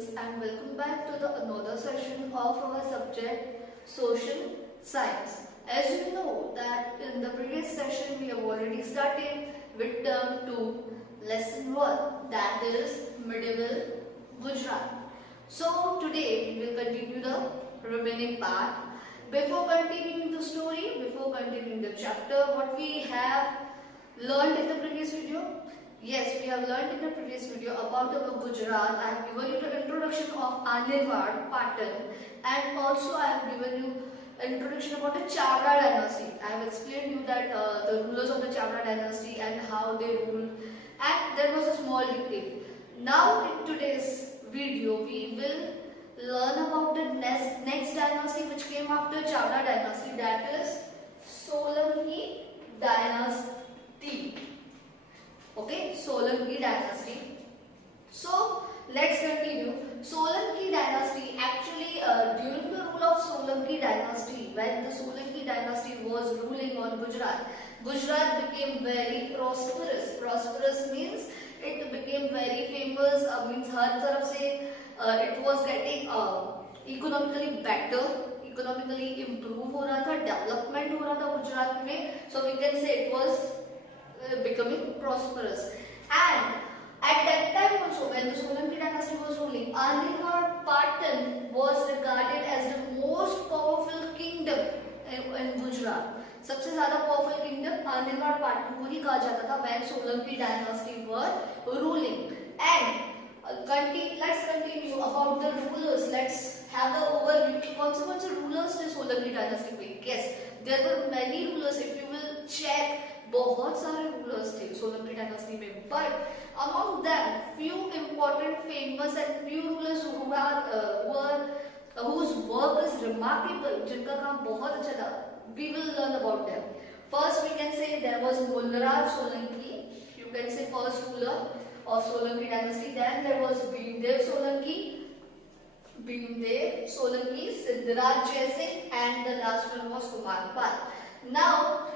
students, and welcome back to the another session of our subject social science. As you know that in the previous session we have already started with term 2 lesson 1, that is medieval Gujarat. So today we will continue the remaining part. Before continuing the story, before continuing the chapter, what we have learned in the previous video? Yes, we have learned in the previous video about our Gujarat. I have given you the introduction of Anilwad, Patan, and also I have given you introduction about the Chavda dynasty. I have explained you that the rulers of the Chavda dynasty and how they ruled, and there was a small detail. Now in today's video we will learn about the next dynasty which came after Chavda dynasty, that is Solanki dynasty. Okay, Solanki dynasty. So let's continue. Solanki dynasty, actually during the rule of Solanki dynasty, when the Solanki dynasty was ruling on Gujarat, Gujarat became very prosperous. Prosperous means it became very famous, means हर तरफ से it was getting economically better, economically improve हो रहा था, development हो रहा था गुजरात में. So we can say it was becoming prosperous. And at that time also, when the Solanki dynasty was ruling, Anilwad Patan was regarded as the most powerful kingdom in Gujarat. सबसे ज़्यादा powerful kingdom Anilwad Patan को ही कहा जाता था when Solanki dynasty were ruling. And let's continue about the rulers. Let's have the overview. कौन से rulers थे Solanki dynasty पे? Yes, there were many rulers. If you will check, बहुत सारे रूलर्स थे सोलंकी डायनास्टी में, but among them few important, famous and few rulers whose work is remarkable, जिनका काम बहुत अच्छा था, we will learn about them. First we can say there was Mulraj Solanki, you can say first ruler of Solanki dynasty. Then there was Bhimdev Solanki, Siddharaj Jaisingh, and the last one was Kumarpal. Now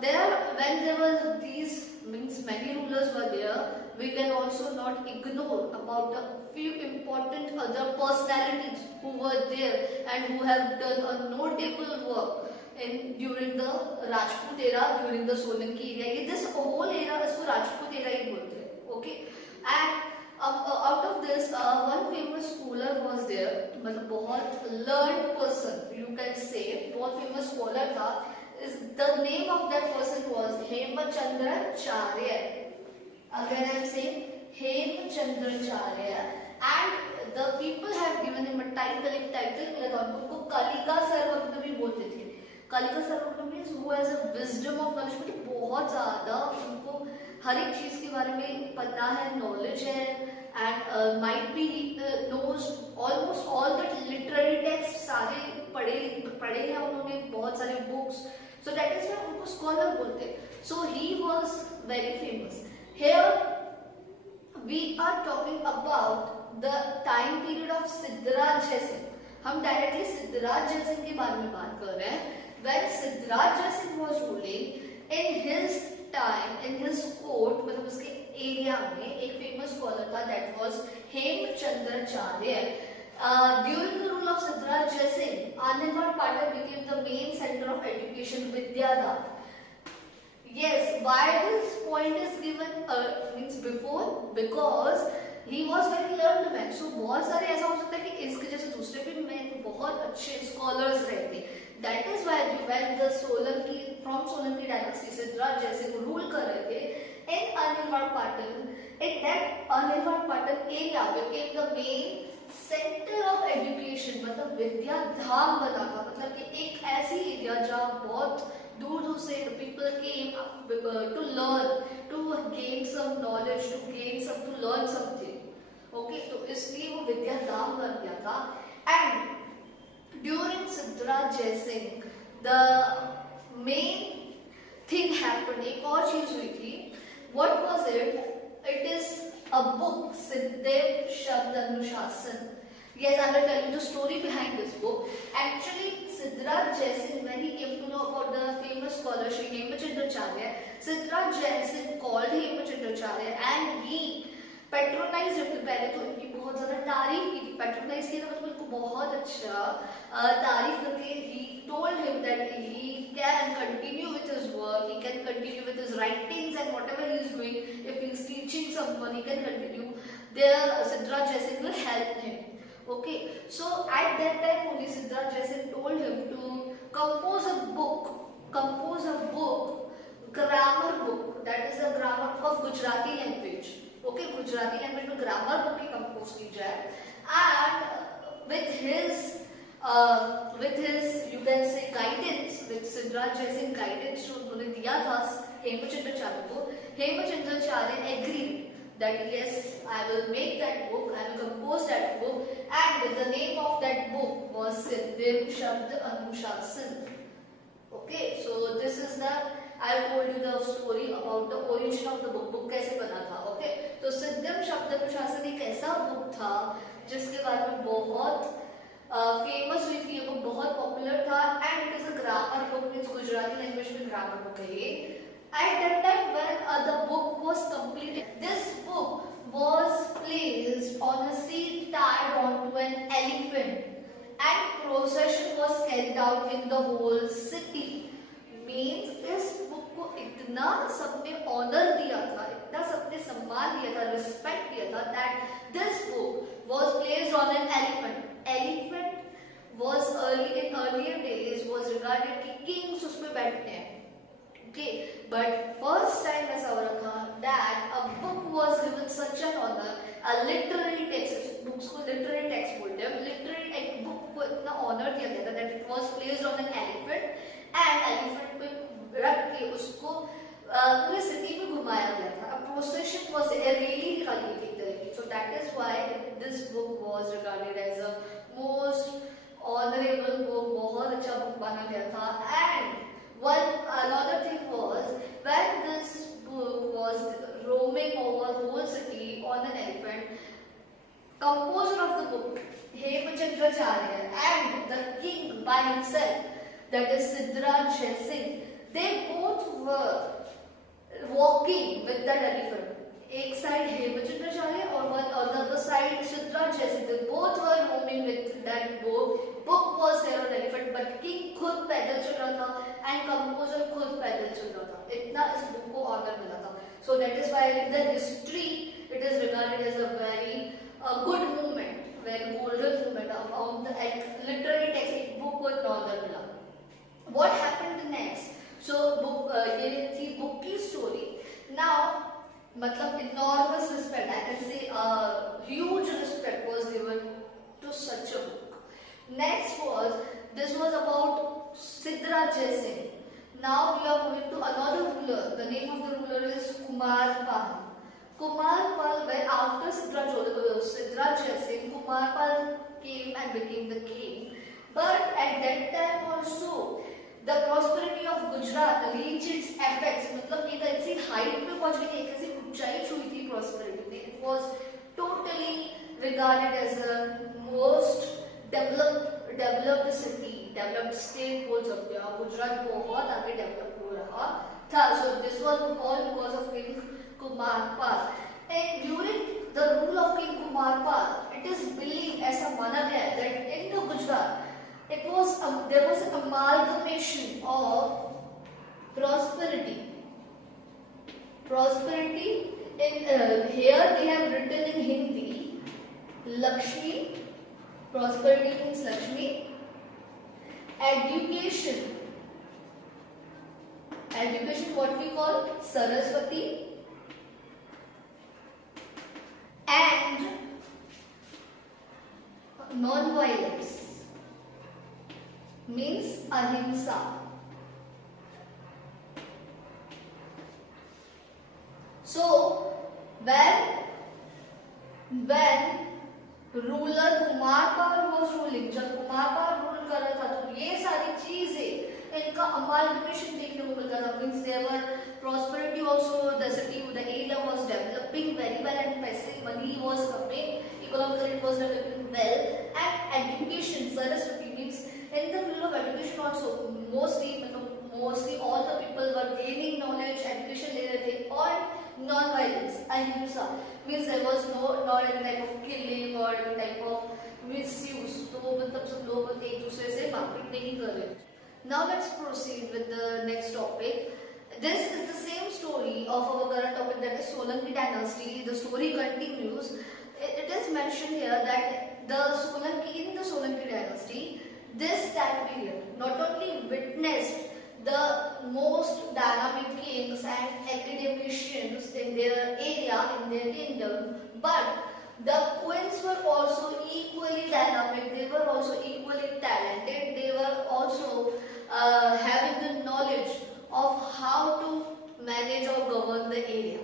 when there were these, means many rulers were there, we can also not ignore about the few important other personalities who were there and who have done a notable work during the Rajput era, during the Solanki era. This whole era is Rajput era ही बोलते हैं, okay? And out of this, one famous scholar was there, मतलब बहुत learned person, you can say, बहुत famous scholar था. The name of that person was Hemachandracharya. Again I am saying Hemachandracharya, and the people have given him a title. एक title मिला था उनको, कलिका सर्वज्ञ भी बोलते थे. कलिका सर्वज्ञ means who has a wisdom of knowledge, मतलब बहुत ज़्यादा उनको हर एक चीज के बारे में पता है, knowledge है, and might be knows almost all the literary texts, सारे पढ़े हैं उन्होंने, बहुत सारे books. So that is why उनको scholar बोलते हैं. So he was very famous. Here we are talking about the time period of Siddharaj Jaisingh. हम directly Siddharaj Jaisingh के बारे में बात कर रहे हैं. When Siddharaj Jaisingh was ruling, in his time, in his court, मतलब उसके area में एक famous scholar था, that was Hemachandracharya. During the rule of Siddharaj Jaisingh, Anilwad Patan became the main center of education, Vidyadhar. Yes, why this point is given means before, because he was very learned man. So बहुत सारे ऐसा हो सकता है कि इसके जैसे दूसरे भी में बहुत अच्छे scholars रहते. That is why when the Solanki dynasty Siddharaj Jaisingh rule कर रहे थे, in Anilwad Patan, in that Anilwad Patan area became the main centre of education, मतलब विद्या धाम बना था. मतलब कि एक ऐसी एरिया जहाँ बहुत दूर दूर से people came to learn, to gain some knowledge, to learn something. Okay, तो इसलिए वो विद्या धाम बन गया था. And during Siddharaj Jaysingh the main thing happened, एक और चीज हुई थी. What was it? It is a book, Siddhev Shabd Anushasan. Yes, I will tell you the story behind this book. Actually, Siddharaj Jaisingh, when he came to know about the famous scholar Shri Hemachandracharya, Siddharaj Jaisingh called Hemachandracharya and he patronized him. पहले तो इनकी बहुत ज़्यादा तारीफ की थी, patronise किया था, मतलब उनको बहुत अच्छा तारीफ करके he told him that he can continue with his work, he can continue with his writings and whatever he is doing. If he is teaching someone, he can continue. There, Siddharth Jaisin will help him. Okay, so at that time only Siddharth Jaisin told him to compose a book, grammar book, that is a grammar of Gujarati language. Okay, Gujarati language में grammar book ही compose की जाए, and with his you can say guidance, with Siddharth Jaisin guidance जो उन्होंने दिया था हेमचंद्राचार्य को, Hemchandracharya agreed that yes, I will make that book, I will compose that book, and the name of that book was Siddhim Shabd Anushasan. Okay, so this is the I told you the story about the origin of the book. Book कैसे बना था? Okay, तो सिद्धम शब्द अनुशासन एक ऐसा book था जिसके बारे में बहुत फेमस हुई थी, ये बुक बहुत पॉपुलर था, and it is a grammar book, means Gujarati language में ग्रामर बुक है ये. At that time when the book was completed, this book was placed on a seat tied onto an elephant and procession was carried out in the whole city. Means इस book को इतना सबने honour दिया था, इतना सबने सम्मान दिया था, रिस्पेक्ट दिया था, that this book was placed on an elephant. Elephant was earlier days was regarded कि kings उस पे बैठते हैं. Okay, but first time ऐसा हो रहा था that a book was given such an honor, a literary text, books को literary text बोलते हैं, literary एक book को इतना honor दिया गया था that it was placed on an elephant and elephant पे रख के उसको पूरे सिटी में घुमाया गया था. A procession was a rally निकाली गई एक तरह की. So that is why this book was regarded as a most honorable book, बहुत अच्छा book माना गया था. And another thing was when this book was roaming over whole city on an elephant, composer of the book Hemachandracharya and the king by himself, that is Siddharth Jaisin, they both were walking with that elephant. एक side Hemchandracharya और on the other side Siddharth Jaisin, they both were roaming with that book. Book was there on elephant, but king खुद पैदल चल रहा था and composer खुद पैदल चल रहा था. इतना इस book को ऑनर मिला था. So that is why in the history it is regarded as a very good movement, very golden movement among the literary text. एक book को इतना ऑनर मिला. What happened next? So book ये थी book की story. Now मतलब enormous respect, I can say huge respect was given to such a book. Next this was about Siddharth Jaisin. Now we are moving to another ruler. The name of the ruler is Kumarpal. Kumarpal, when after Siddharth Jaisin, Kumarpal came and became the king. But at that time also, the prosperity of Gujarat reached its apex. मतलब एक ऐसी height पे पहुंच गई, एक ऐसी ऊंचाई छुई थी prosperity में. It was totally regarded as the most developed city, developed state बोल सकते हो. गुजरात बहुत आगे डेवलप हो रहा था. So this was all because of King Kumarpal. And during the rule of King Kumarpal, it is believed, ऐसा माना गया that in the Gujarat there was an amalgamation of prosperity. Prosperity in here they have written in Hindi, Lakshmi. Prosperity means Lakshmi. Education what we call Saraswati. And non-violence means ahimsa. So when ruler Kumarpal was ruling, जब Kumarpal rule कर रहा था तो ये सारी चीजें इनका amalgamation देखने को मिलता था. Means there were prosperity also, the city, the area was developing very well and passive money was coming, economically it was developing well. And education, Saraswati means in the field of education also mostly all the people were gaining knowledge, education ले रहे थे. और non-violence, ahimsa, means there was not any type of killing or any type of misuse. तो मतलब सब लोग एक दूसरे से मारपीट नहीं कर रहे. Now let's proceed with the next topic. This is the same story of our current topic, that is Solanki dynasty. The story continues. It is mentioned here that the Solanki dynasty, this time period not only witnessed the most dynamic kings and academicians in their area, in their kingdom, but the queens were also equally dynamic, they were also equally talented, they were also having the knowledge of how to manage or govern the area.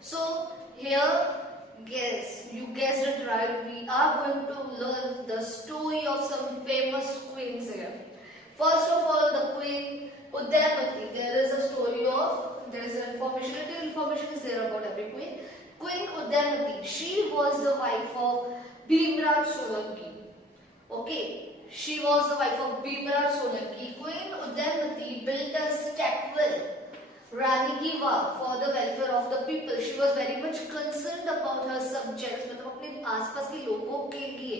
So here, you guessed it right, we are going to learn the story of some famous queens here. First of all, the queen Udaymati. There is a story of, there is information, little information is there about every queen. Queen Udaymati, she was the wife of Bhimraj Solanki. Okay, she was the wife of Bhimraj Solanki. Queen Udaymati built a stepwell, Rani Ki Vav, for the welfare of the people. She was very much concerned about her subjects, मतलब अपने आसपास के लोगों के लिए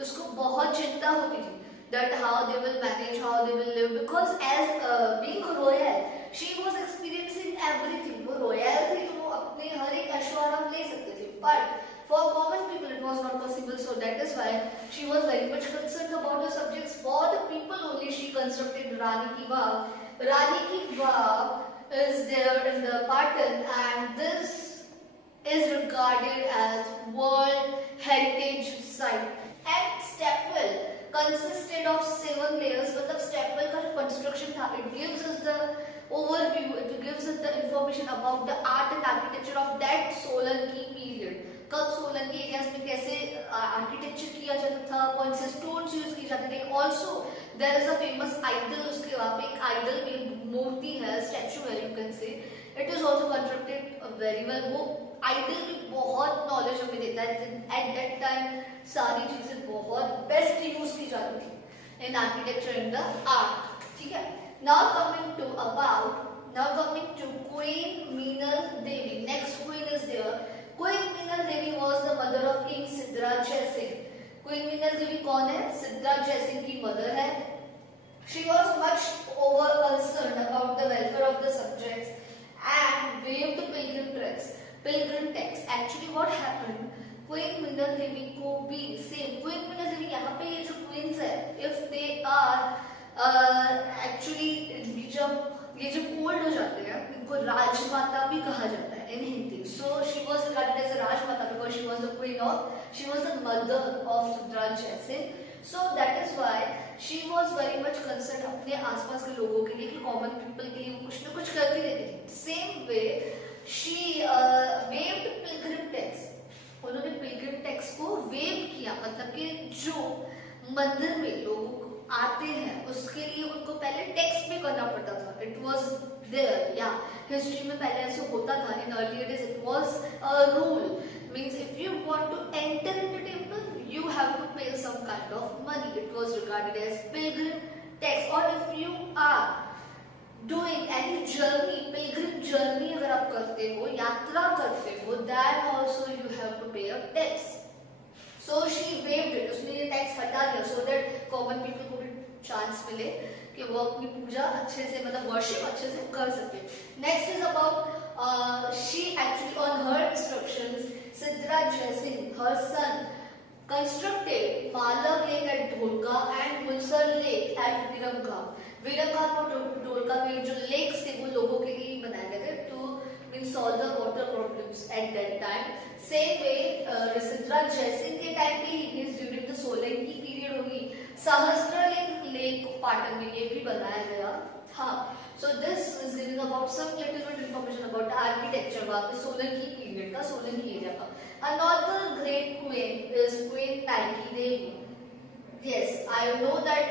उसको बहुत चिंता होती थी. That how they will manage, how they will live, because as being royal, she was experiencing everything. वो royal थी तो वो अपने हर एक ऐशो-आराम ले सकते थे. But for common people it was not possible. So that is why she was very much concerned about her subjects. For the people only she constructed Rani Ki Vav. Rani Ki Vav is there in the Patan, and this is regarded as World Heritage Site. And stepwell consisted of 7 layers. मतलब stepwell का जो construction था, it gives us the overview, it gives us the information about the art and architecture of that Solanki period. कब Solanki areas में कैसे architecture किया जाता था, कौन से स्टोन्स यूज किए जाते थे. Also there is a famous idol, उसके वहाँ पे एक आइडल में मूर्ति है, स्टैचू है, you can say. It is also constructed very well. वो आइडल भी बहुत नॉलेज हमें देता है. एट दैट टाइम सारी चीजें बहुत बेस्ट यूज की जाती थी in architecture, in the art. ठीक है. Now coming to queen Meenal Devi. Next queen is there. Queen Meenal Devi was the mother of King Siddharaj Jai Singh. Queen Meenal Devi कौन है? Siddharaj Jai Singh की mother है. She was much over concerned about the welfare of the subjects and waived pilgrim tax. Actually, what happened? Queen Meenal Devi को भी same. Queen Meenal Devi यहाँ पे ये जो queens है, if they are actually ये जब old हो जाते हैं, इनको राजमाता भी कहा जाता है in Hindi. So she was regarded as a Rajmata because she was the mother of Siddharaj Jai Singh. So that is why she was very much concerned अपने आसपास के लोगों के लिए, कि common people के लिए कुछ न कुछ करती रहती थी. Same way she waived pilgrim tax. उन्होंने pilgrim tax को waive किया, मतलब कि जो मंदिर में लोग आते हैं उसके लिए उनको पहले टैक्स पे करना पड़ता था. इट वॉज देयर, या हिस्ट्री में पहले ऐसे होता था. In earlier days it was a rule. Means if you want to enter in the temple you have to pay some kind of money. It was regarded as pilgrim tax. और if you are doing any journey, pilgrim journey अगर आप करते हो, यात्रा करते हो, then also you have to pay a tax. So she waived it. उसने ये टैक्स हटा दिया so that common people को भी चांस मिले कि वो अपनी पूजा अच्छे से, मतलब वर्शिप अच्छे से कर सके. Next is about she actually on her instructions Siddharaj Jai Singh, her son, constructed Malak Lake at Dholka and Mulsar Lake at Viramgam. Viramgam और ढोलका में जो लेक्स थे वो लोगों के लिए बनाए गए थे to solve the water problems at that time. Same way Siddharaj Jai Singh के टाइम पे ही during the Solanki period होगी सहस्त्रलिंग लेक पाटन में ये भी बनाया गया था. So this is giving about some little bit information about the architecture वहाँ पे Solanki period का, Solanki area का. Another great queen is Queen Naiki Devi. Yes, I know that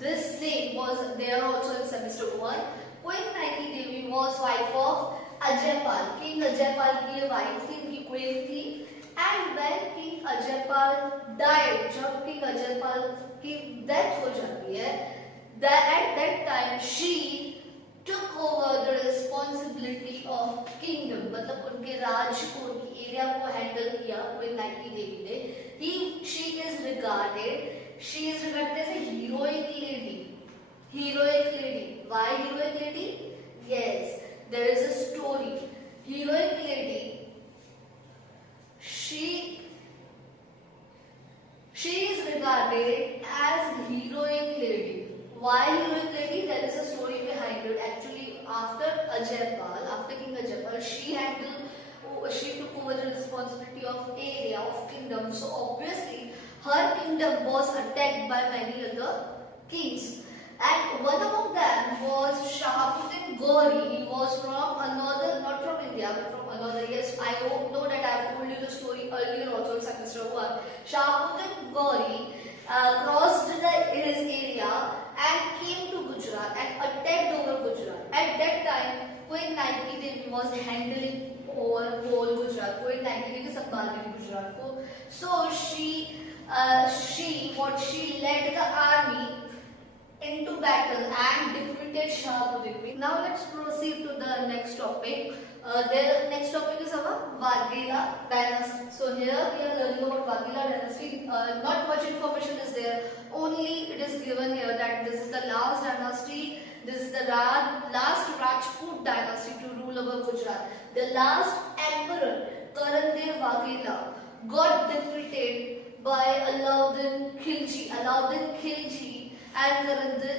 this name was there also in semester 1. Queen Naiki Devi was wife of Ajaypal. King Ajaypal की ये wife थी, इनकी queen थी. And when King Ajaypal died, जब King Ajaypal की death हो जाती है, at that time she took over the responsibility of kingdom, मतलब उनके राज को, उनकी एरिया को हैंडल किया क्वीन नाइकी देवी ने. She is regarded as a heroic lady. Heroic lady. Why heroic lady? Yes, there is a story. Heroic lady. She is regarded as heroic lady. Why heroic lady? There is a story behind it. Actually, after King Ajaypal, she took over the responsibility of area of kingdom. So obviously, her kingdom was attacked by many other kings. And one among them was Shahabuddin Gauri. He was from another, not from India, but from another. Yes, I know that I have told you the story earlier also in semester 1. Shahabuddin Gauri crossed his area and came to Gujarat and attacked over Gujarat. At that time, Queen Naiki Devi was handling over whole Gujarat. Queen Naiki Devi संभाल रही गुजरात को. So she led the army into battle and defeated Shahabuddin. Now let's proceed to the next topic. The next topic is our Waghela dynasty. So here we are learning about Waghela dynasty. Not much information is there. Only it is given here that this is the last dynasty. This is the last Rajput dynasty to rule over Gujarat. The last emperor, Karandev Waghela, got defeated by Alauddin Khilji and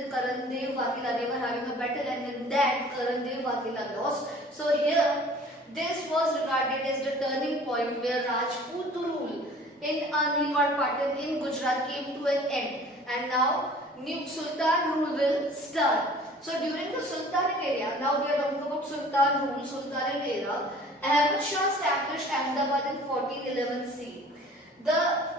Karandev Waghela. They were having a battle and in that Karandev Waghela lost. So here this was regarded as the turning point where Rajput rule in Nilwar Patan in Gujarat came to an end, and now new Sultan rule will start. So during the Sultanate era, now we are talking about Sultan rule, Sultanate era, Ahmad Shah established Ahmedabad in 1411 CE. The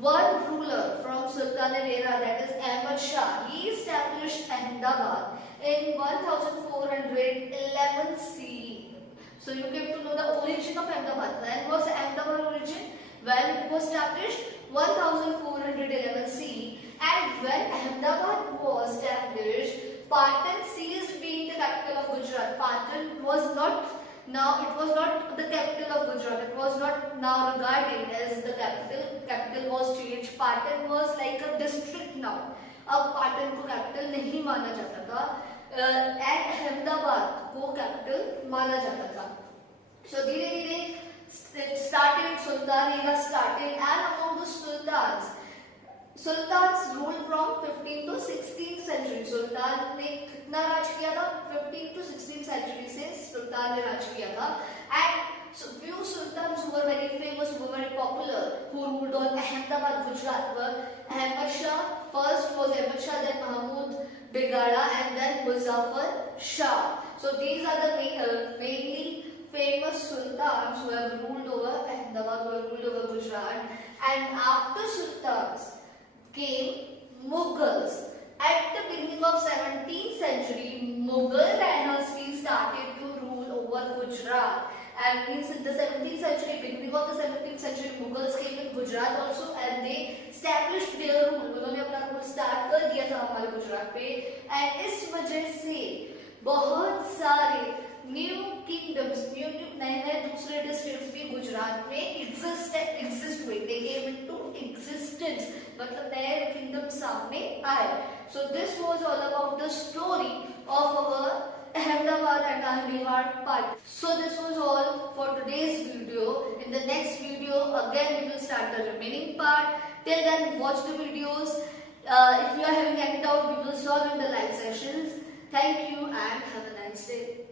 one ruler from Sultanate era, that is Ahmad Shah, he established Ahmedabad in 1411 CE. So you get to know the origin of Ahmedabad. When was Ahmedabad origin? When it was established 1411 CE, and when Ahmedabad was established, Patan ceased being the capital of Gujarat. Patan was not. Now it was not the capital of Gujarat. It was not now regarded as the capital. Capital was changed. Patan was like a district now. अब पाटन को capital नहीं माना जाता था. And Ahmedabad को capital माना जाता था. So धीरे धीरे it started. Sultan era started, and among the Sultans ruled from 15th to 16th century. Sultan ने कितना राज किया था? 15th to 16th century से सुल्तान ने राज किया था. And so few sultans who were very famous, who were very popular, who ruled on Ahmedabad, Gujarat were Ahmad Shah. First was Ahmad Shah, then Mahmud Begada, and then Muzaffar Shah. So these are the mainly famous sultans who have ruled over Ahmedabad, who have ruled over Gujarat. And after sultans came Mughals. At the beginning of 17th century, Mughal dynasty started to rule over Gujarat. And means in the 17th century, beginning of the 17th century, Mughals came in Gujarat also, and they established their rule. उन्होंने अपना rule start कर दिया था हमारे गुजरात पे. And इस वजह से बहुत सारे न्यू किंगडम्स, नए दूसरे डिस्ट्रिक्ट्स भी गुजरात में एग्जिस्ट हुए. दे केम इनटू एग्जिस्टेंस, मतलब नए किंगडम सामने आए. So this was all about the story of our Ahmedabad and Nilwar part. So this was all for today's video. In the next video again we will start the remaining part. Till then watch the videos. If you are having any doubt, we will solve in the live sessions. Thank you and have a nice day.